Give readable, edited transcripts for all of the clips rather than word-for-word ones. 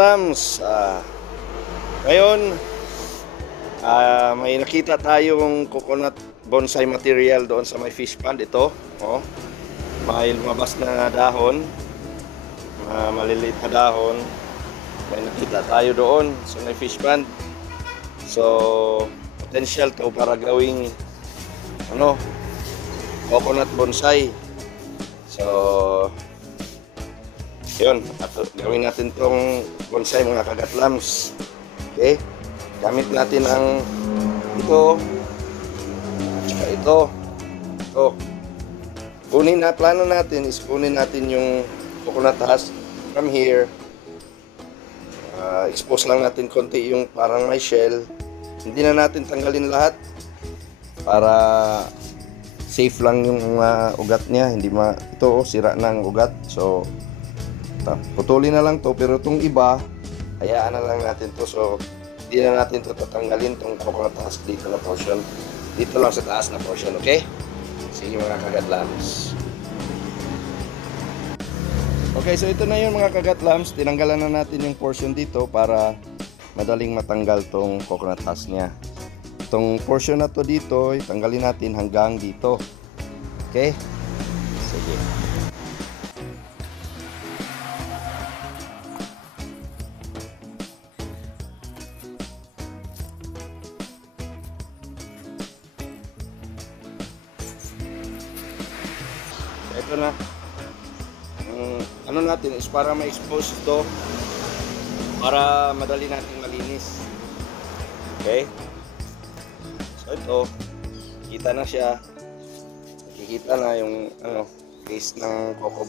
Lams, ngayon may nakita tayong coconut bonsai material doon sa may fish pond. Ito, oh, may lumabas na dahon, maliliit na dahon. May nakita tayo doon sa may fish pond. So potential to para gawing coconut bonsai. So yun, gawin natin tong bonsai mga kagatlams. Okay, gamit natin ang ito at ito. Plano natin is kunin natin yung coconut husk from here. Expose lang natin konti yung parang may shell. Hindi na natin tanggalin lahat para safe lang yung ugat niya. Ito sira na ang ugat. So putulin na lang to, pero itong iba hayaan na lang natin to. So hindi na natin to tatanggalin tong coconut husk dito na portion, dito lang sa taas na portion. Okay, sige mga kagatlams. Okay, so ito na yung mga kagatlams. Tinanggalan na natin yung portion dito para madaling matanggal tong coconut husk nya. Itong portion na to dito tanggalin natin hanggang dito. Okay, sige. Ito na. Ano natin is para ma-expose ito, para madali natin malinis. Okay? So ito, kita na siya. Nakikita na yung base ng coco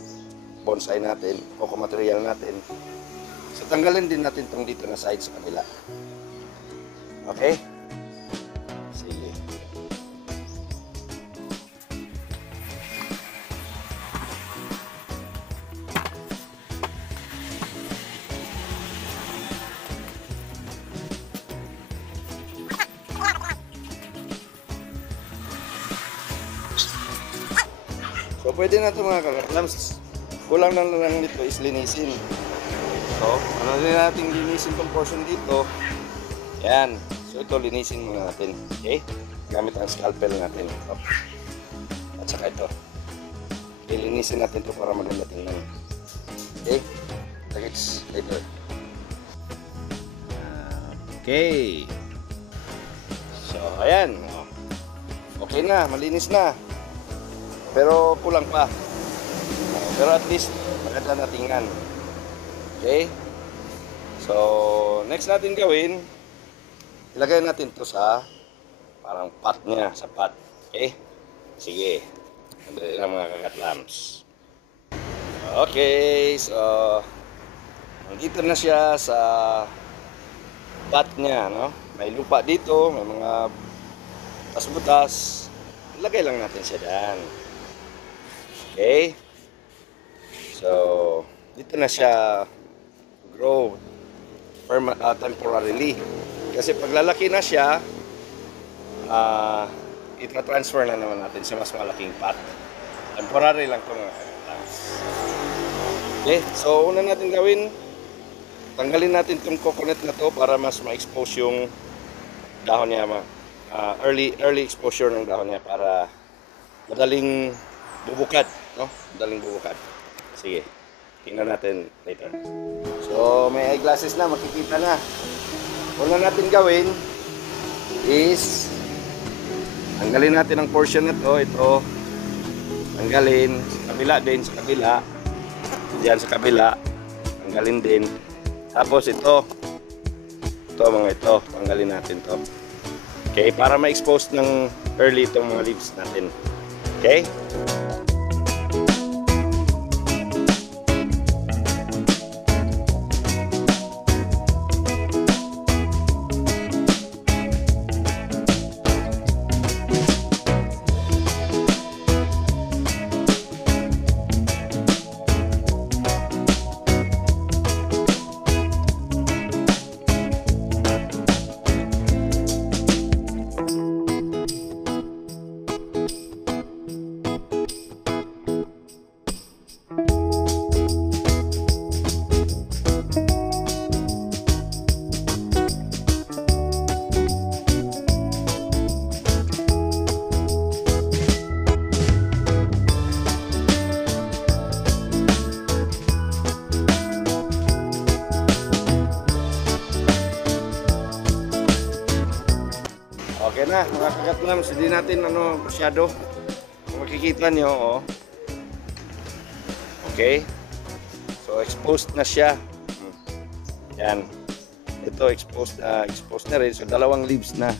bonsai natin, coco material natin. So tanggalin din natin tong dito na side sa kanila. Okay? Sige. So pwede na ito mga kagatlams. Kulang lang nito is linisin. So ano din natin linisin itong portion dito. Yan. So ito linisin muna natin. Okay? Gamit ang scalpel natin. At saka ito. Linisin natin ito para maganda tingnan. Okay? Tagits later. Okay. So ayan. Okay na. Malinis na. Pero kulang pa. Pero at least maganda na tingnan. Okay? So next natin gawin, ilagay natin to sa parang pot niya, sa pot. Okay? Sige. Madali na mga kagatlams. Okay, so nandito na siya sa pot niya, no? May lupa dito, may mga butas-butas. Ilagay lang natin siya dyan. Okay? So dito na siya grow temporarily. Kasi pag lalaki na siya, itra-transfer na naman natin sa mas malaking pot. Temporary lang ito mga kagatlams. Okay, so una natin gawin, tanggalin natin itong coconut na to para mas ma-expose yung dahon niya. Early exposure ng dahon niya para madaling bubukad, no? Madaling bubukad. Sige, tingnan natin later. So may eyeglasses na, makikita na. Una natin gawin is tanggalin natin ang portion na to. Ito tanggalin, sa kabila din, sa kabila diyan sa kabila tanggalin din. Tapos ito mga ito tanggalin natin to. Okay, para ma-expose ng early itong mga leaves natin. Okay? na, mga kagatlams. Hindi natin masyado. Kung makikita nyo, oh. Okay. So, exposed na siya. Yan. Ito, exposed na rin. So, 2 leaves na.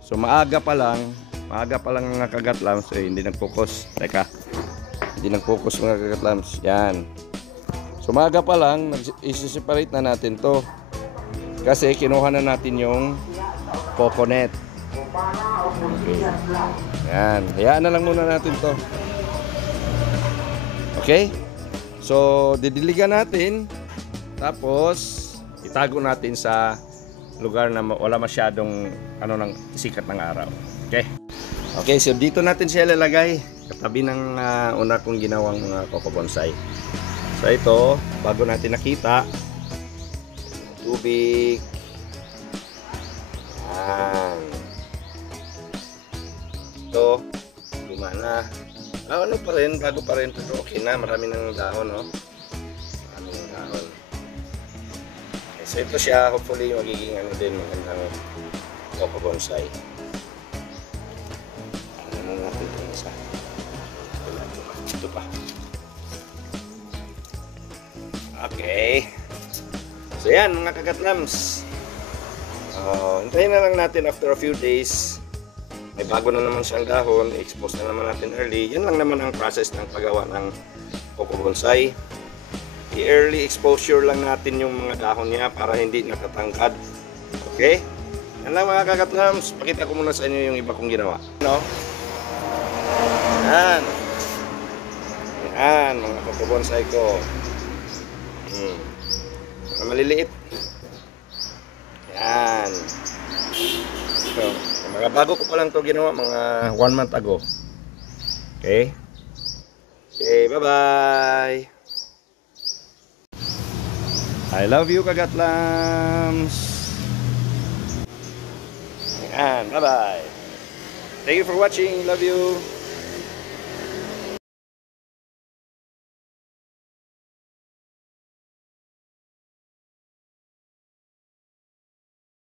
So, maaga pa lang mga kagatlams. So, hindi nag-focus. Teka. Hindi nag-focus mga kagatlams. Yan. So, maaga pa lang, isi-separate na natin to. Kasi, kinuha na natin yung coconut. Okay. Yan. Hayaan na lang muna natin to. Okay? So, didiligan natin. Tapos, itago natin sa lugar na wala masyadong ng sikat ng araw. Okay? Okay, so dito natin siya lalagay. Katabi ng una kong ginawang mga coco bonsai. So, ito, bago natin nakita, tubig. Yan. Ito, luma na. Ano pa rin, bago pa rin. Pero okay na, marami ng dahon, no? Marami ng dahon. Okay, so ito siya, hopefully magiging magandang coco bonsai. Ano natin ito isa. Ito pa. Okay. So yan mga kagatlams. Hintayin na lang natin after a few days. May bago na naman siyang dahon, expose na naman natin early. Yan lang naman ang process ng paggawa ng coco bonsai. I-early exposure lang natin yung mga dahon niya para hindi natatangkad. Okay? Yan lang mga kagatlams. Pakita ko muna sa inyo yung iba kong ginawa. No? Yan. Yan, mga coco bonsai ko. Mga maliliit. Yan. So, mga bago ko pa lang to ginawa, mga 1 month ago. Okay? Okay, bye-bye! I love you, kagatlams! Yan, bye-bye! Thank you for watching. Love you!